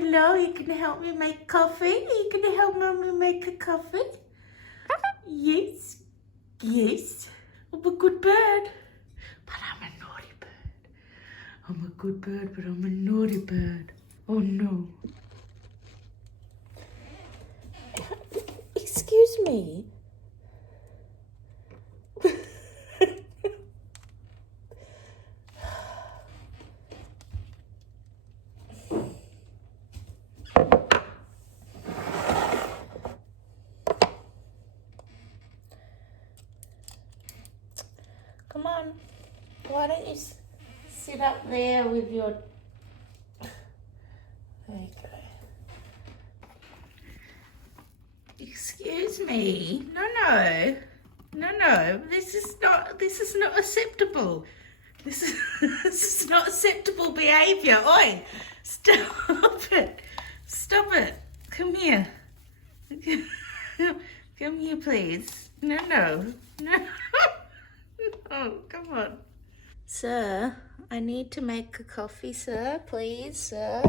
Hello, you can help me make coffee? You can help mommy make a coffee? Yes. Yes. I'm a good bird. But I'm a naughty bird. I'm a good bird, but I'm a naughty bird. Oh no. Excuse me. Come on. Why don't you sit up there with your... There you go. Excuse me. No. This is not acceptable. This is not acceptable behaviour. Oi! Stop it. Stop it. Come here. Come here, please. No. No, come on. Sir, I need to make a coffee, sir. Please, sir.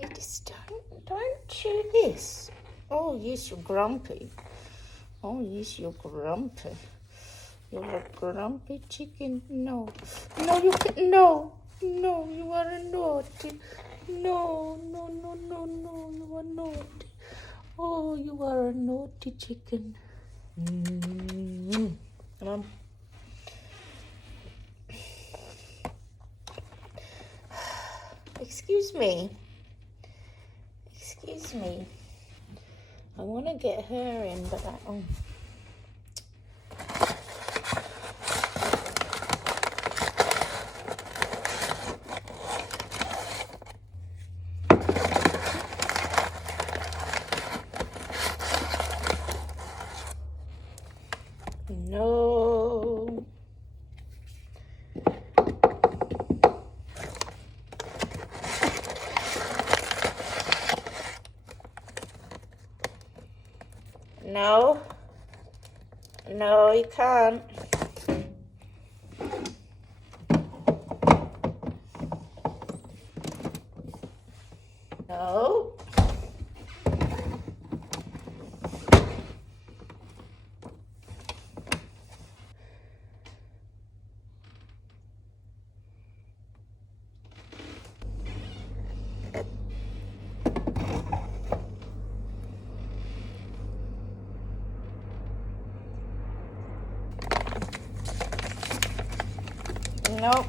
You just don't chew this. Oh, yes, you're grumpy. Oh, yes, you're grumpy. You're a grumpy chicken. No, you can. No, you are a naughty. No, you are naughty. Oh, you are a naughty chicken. Come on. Excuse me. I want to get her in, but no. No, you can't. No. Nope.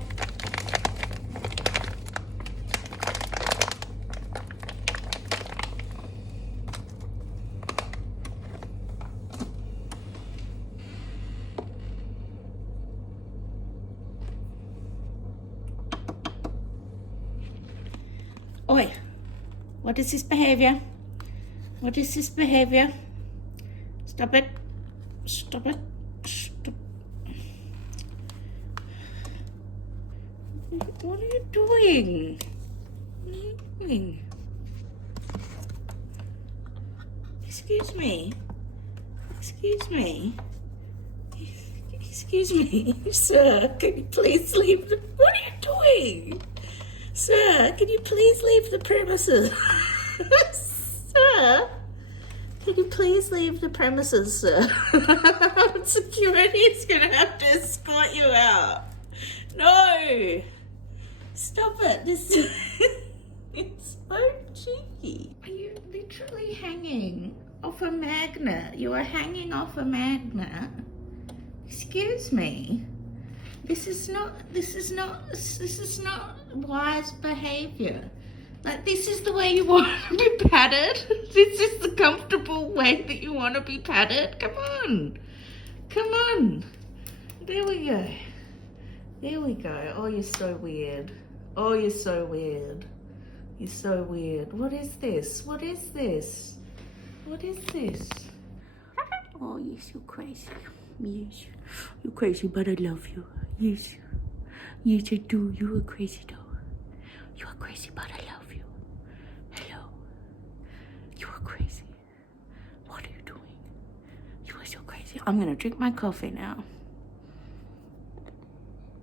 Oi, what is this behavior? What is this behavior? Stop it. Stop. What are you doing? Excuse me, sir, can you please leave what are you doing? Sir, can you please leave the premises? Sir, can you please leave the premises, sir? Security is gonna have to escort you out. No! Stop it. It's so cheeky. Are you literally hanging off a magnet? You are hanging off a magnet. Excuse me. This is not wise behavior. Like, this is the way you want to be patted? This is the comfortable way that you want to be patted? Come on. There we go. Oh, you're so weird. You're so weird. What is this? Oh, yes, you're crazy. Yes, you're crazy, but I love you. Yes, I do. You are crazy, though. You are crazy, but I love you. Hello. You are crazy. What are you doing? You are so crazy. I'm gonna drink my coffee now.